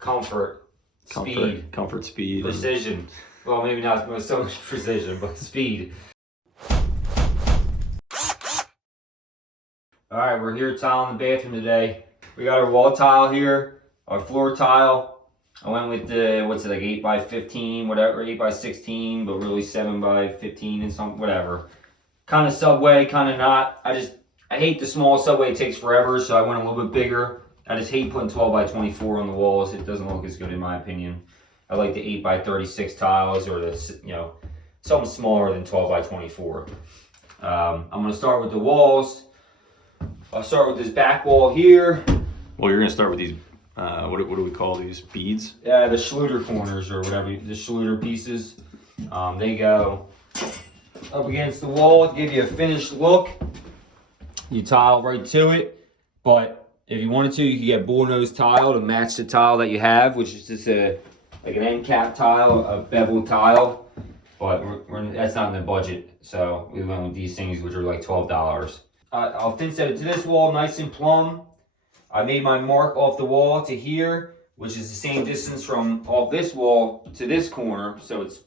comfort, speed, precision. Well, maybe not so much precision, but speed. All right, we're here tiling the bathroom today. We got our wall tile here, our floor tile. I went with the, what's it, like 8 by 15, whatever, 8 by 16, but really 7 by 15 and something, whatever. Kind of Subway, kind of not. I hate the small Subway, it takes forever, so I went a little bit bigger. I just hate putting 12 by 24 on the walls. It doesn't look as good in my opinion. I like the 8 by 36 tiles or the, you know, something smaller than 12 by 24. I'm gonna start with the walls. I'll start with this back wall here. Well, you're gonna start with these, what do we call these, beads? Yeah, the Schluter corners or whatever, the Schluter pieces. They go up against the wall to give you a finished look. You tile right to it, but if you wanted to, you could get bullnose tile to match the tile that you have, which is just like an end cap tile, a bevel tile, but that's not in the budget. So we went with these things, which are like $12. I'll thin set it to this wall, nice and plumb. I made my mark off the wall to here, which is the same distance from off this wall to this corner. So it's,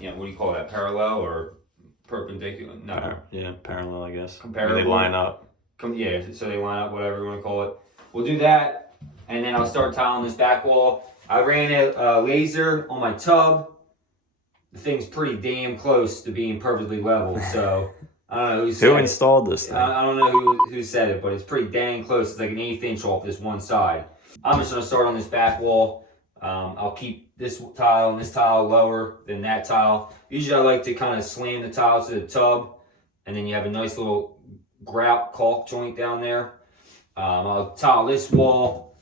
you know, what do you call that? Parallel or perpendicular? No. Yeah, parallel, I guess. Comparable. They line up. Yeah, so they line up, whatever you want to call it. We'll do that, and then I'll start tiling this back wall. I ran a laser on my tub. The thing's pretty damn close to being perfectly level, so I don't know who installed this thing. I don't know who said it, but it's pretty dang close. It's like an 1/8 inch off this one side. I'm just going to start on this back wall. I'll keep this tile and this tile lower than that tile. Usually I like to kind of slam the tile to the tub, and then you have a nice little grout caulk joint down there. I'll tile this wall,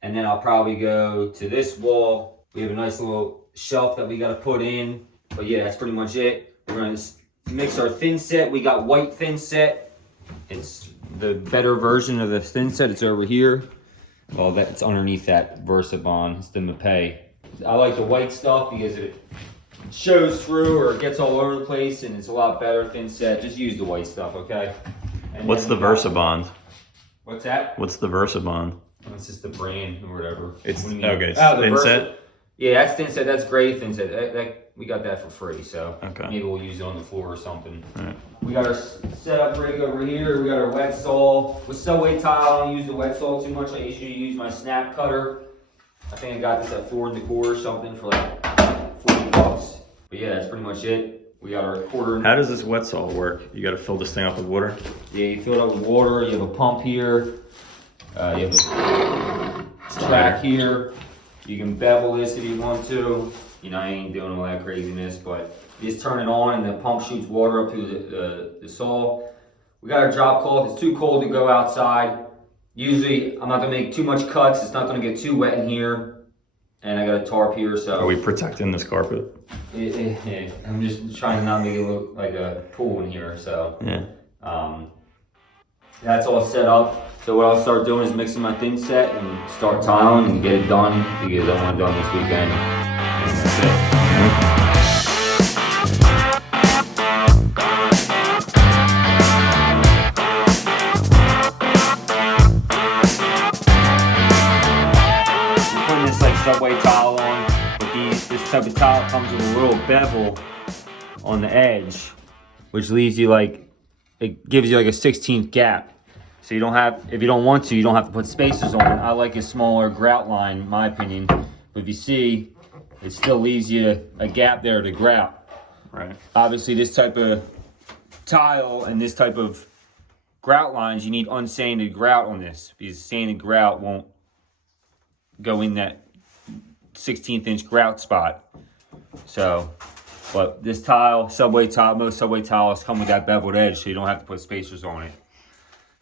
and then I'll probably go to this wall. We have a nice little shelf that we got to put in, but yeah, that's pretty much it. We're going to mix our thin set. We got white thin set. It's the better version of the thin set. It's over here. Well, that's underneath that Versabond. It's the Mapei. I like the white stuff because it shows through or it gets all over the place, and it's a lot better thin set. Just use the white stuff, okay? And what's the Versabond? What's that? What's the Versabond? It's just the brand or whatever. It's what okay. It's thin set. Yeah, that's thin set. That's gray thin set. We got that for free, so okay. Maybe we'll use it on the floor or something. All right. We got our setup rig over here. We got our wet saw. With Subway tile, I don't use the wet saw too much. I usually use my snap cutter. I think I got this at Floor & Decor or something for like $40. But yeah, that's pretty much it. We got our quarter. How does this wet saw work? You got to fill this thing up with water? Yeah, you fill it up with water. You have a pump here. You have a track here. You can bevel this if you want to. You know, I ain't doing all that craziness, but you just turn it on and the pump shoots water up through the saw. We got our drop cloth. It's too cold to go outside. Usually, I'm not gonna make too much cuts. It's not gonna get too wet in here. And I got a tarp here, so. Are we protecting this carpet? I'm just trying to not make it look like a pool in here, so. Yeah. That's all set up. So what I'll start doing is mixing my thin set and start tiling and get it done because I want it done this weekend. And that's it. I'm putting this like Subway tile on, but this type of tile comes with a little bevel on the edge, which leaves you like, it gives you like a 16th gap. So you don't have, if you don't want to, you don't have to put spacers on it. I like a smaller grout line, in my opinion. But if you see, it still leaves you a gap there to grout. Right. Obviously, this type of tile and this type of grout lines, you need unsanded grout on this because sanded grout won't go in that 16th inch grout spot. So, but this tile, Subway tile, most Subway tiles come with that beveled edge, so you don't have to put spacers on it.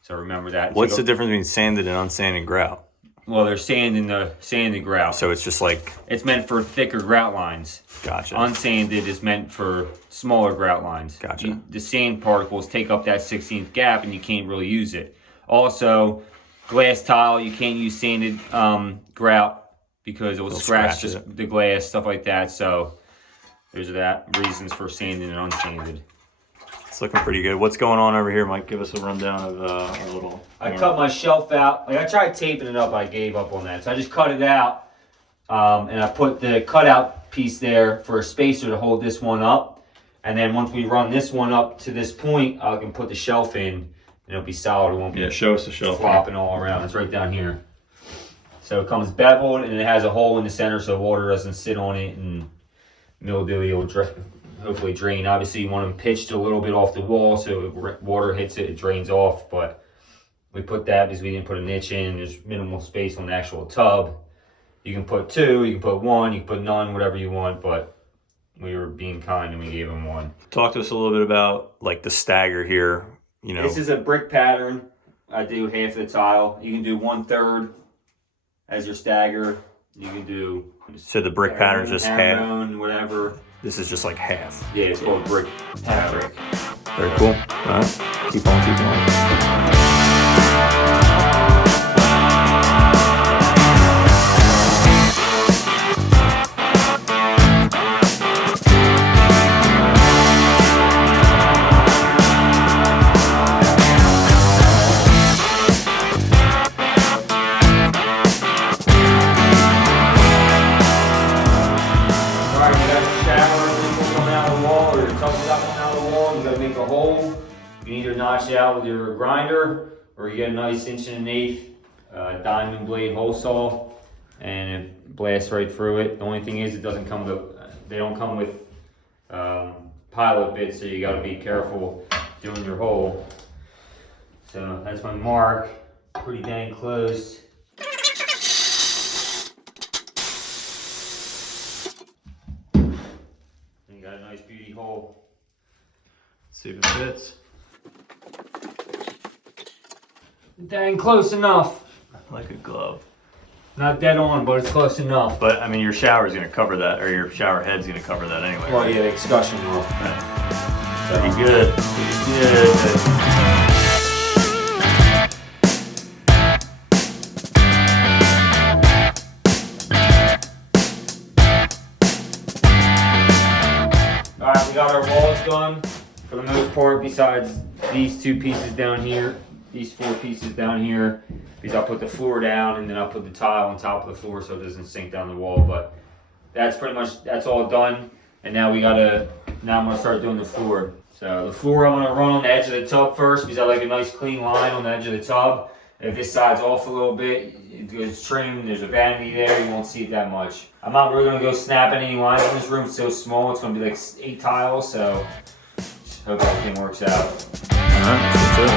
So remember that. What's the difference between sanded and unsanded grout? Well, they're sanding the sanded grout. So it's just like... It's meant for thicker grout lines. Gotcha. Unsanded is meant for smaller grout lines. Gotcha. The sand particles take up that 16th gap and you can't really use it. Also, glass tile, you can't use sanded grout because it will scratch the glass, stuff like that. So there's that reasons for sanded and unsanded. It's looking pretty good. What's going on over here, Mike? Give us a rundown of our little... I cut my shelf out. Like I tried taping it up, I gave up on that. So I just cut it out. And I put the cutout piece there for a spacer to hold this one up. And then once we run this one up to this point, I can put the shelf in and it'll be solid. It won't be show us the shelf flopping all around. It's right down here. So it comes beveled and it has a hole in the center so water doesn't sit on it and mildew will hopefully drain. Obviously you want them pitched a little bit off the wall so if water hits it, it drains off. But we put that because we didn't put a niche in. There's minimal space on the actual tub. You can put 2, you can put 1, you can put none, whatever you want, but we were being kind and we gave him 1. Talk to us a little bit about like the stagger here. You know, this is a brick pattern. I do half of the tile. You can do 1/3 as your stagger. You can do. So the brick pattern's just half. Whatever. This is just like half. Yeah, it's called brick. Half brick. Very cool. All right, keep on. You can either notch it out with your grinder or you get a nice 1.1/8 diamond blade hole saw and it blasts right through it. The only thing is it doesn't come with, they don't come with pilot bits, so you got to be careful doing your hole. So that's my mark, pretty dang close. And you got a nice beauty hole. Let's see if it fits. Dang close enough. Like a glove. Not dead on, but it's close enough. But I mean, your shower's gonna cover that, or your shower head's gonna cover that anyway. Well, yeah, the excursion will. Pretty good. Pretty good. Alright, we got our walls done for the most part, besides these 2 pieces down here, these 4 pieces down here, because I'll put the floor down and then I'll put the tile on top of the floor so it doesn't sink down the wall. But that's pretty much, that's all done. And now I'm gonna start doing the floor. So the floor I'm gonna run on the edge of the tub first because I like a nice clean line on the edge of the tub. If this side's off a little bit, it's trimmed, there's a vanity there, you won't see it that much. I'm not really gonna go snapping any lines in this room, it's so small, it's gonna be like 8 tiles, so just hope everything works out. Alright, that's it.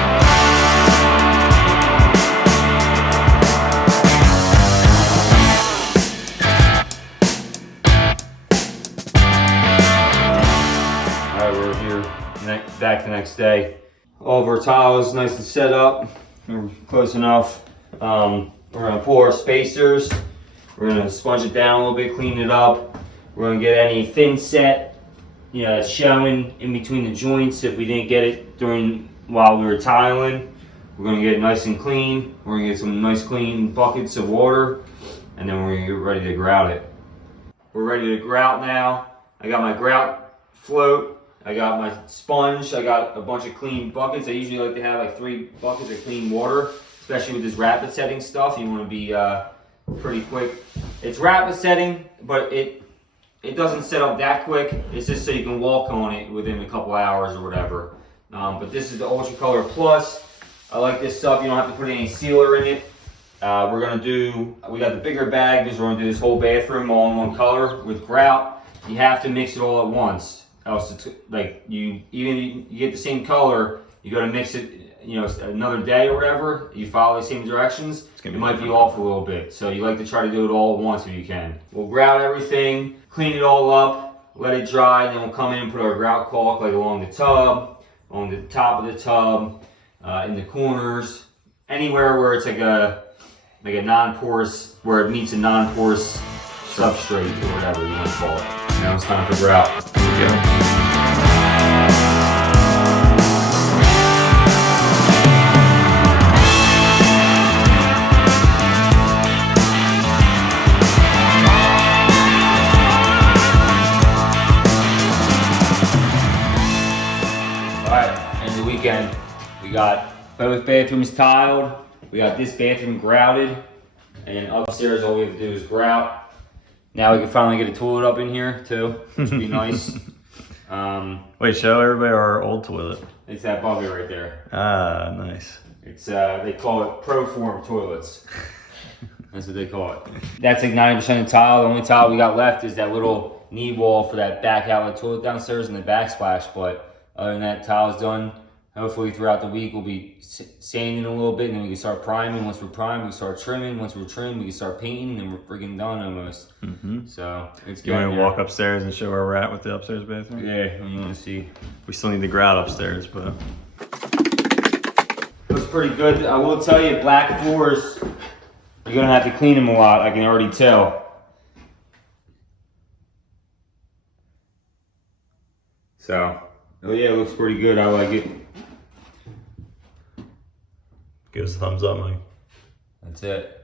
Back the next day. All of our tiles nice and set up. We're close enough. We're gonna pull our spacers. We're gonna sponge it down a little bit, clean it up. We're gonna get any thin set, showing in between the joints if we didn't get it while we were tiling. We're gonna get it nice and clean. We're gonna get some nice clean buckets of water, and then we're gonna get ready to grout it. We're ready to grout now. I got my grout float. I got my sponge, I got a bunch of clean buckets. I usually like to have like 3 buckets of clean water, especially with this rapid setting stuff. You want to be pretty quick. It's rapid setting, but it doesn't set up that quick. It's just so you can walk on it within a couple hours or whatever. But this is the Ultra Color Plus. I like this stuff. You don't have to put any sealer in it. We got the bigger bag because we're gonna do this whole bathroom all in one color with grout. You have to mix it all at once. Else, it's like you get the same color, you got to mix it, another day or whatever. You follow the same directions, it might be off a little bit. So you like to try to do it all at once if you can. We'll grout everything, clean it all up, let it dry, and then we'll come in and put our grout caulk like along the tub, on the top of the tub, in the corners, anywhere where it's like a non-porous, where it meets a non-porous substrate or whatever you want to call it. Now it's time for grout. Here we go. Weekend. We got both bathrooms tiled. We got this bathroom grouted, and upstairs all we have to do is grout. Now we can finally get a toilet up in here too, which would be nice. Wait, show everybody our old toilet. It's that bucket right there. Ah, nice. It's they call it Proform toilets. That's what they call it. That's like 90% of the tile. The only tile we got left is that little knee wall for that back outlet toilet downstairs and the backsplash. But other than that, tile's done. Hopefully throughout the week we'll be sanding a little bit, and then we can start priming. Once we're primed, we start trimming. Once we're trimmed, we can start painting, and we're freaking done almost. So it's good. You want to walk upstairs and show where we're at with the upstairs bathroom? Yeah, you want to see. We still need to grout upstairs, but Looks pretty good. I will tell you, black floors, you're gonna have to clean them a lot. I can already tell. So, oh yeah, it looks pretty good. I like it. give us a thumbs up, Mike. That's it.